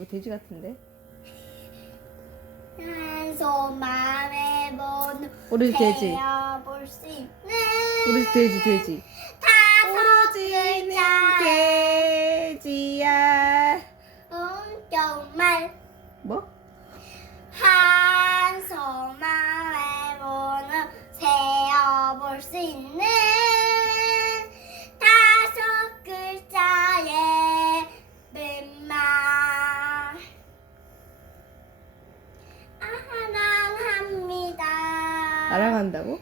이거 돼지 같은데? 한손만에 보는 우리 돼지. 되어볼 수 있는 우리 돼지 돼지. 다섯 오로지는 글자 돼지야. 음정말 뭐? 한손만에 보는 세어볼 수 있는 알아간다고?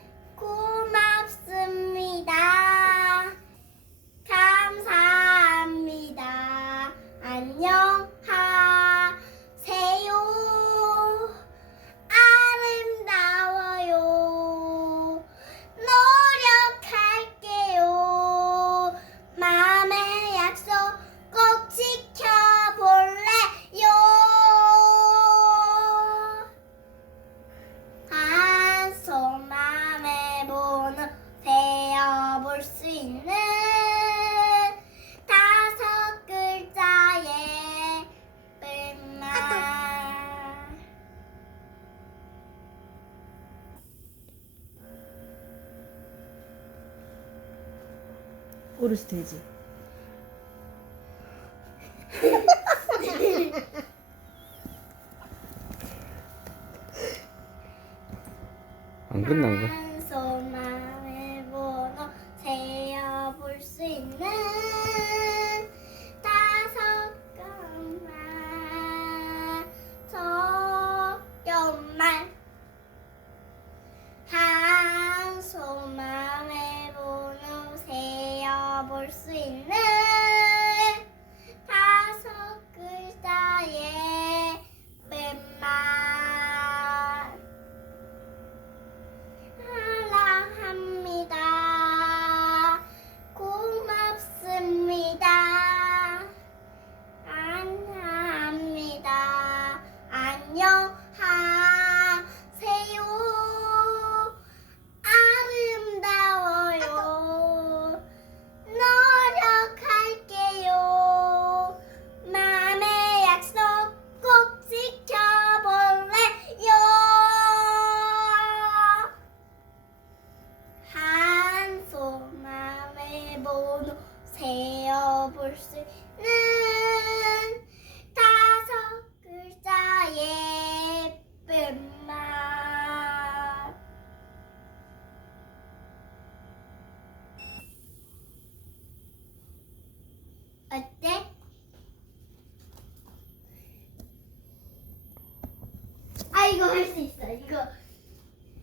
수 있는 다섯 글자의 뺀말 오르스 돼지. 안 끝난 거? 한손만 세어 보는 세어볼 수 있는 다섯 글자의 뺀말 어때? 아 이거 할 수 있어 이거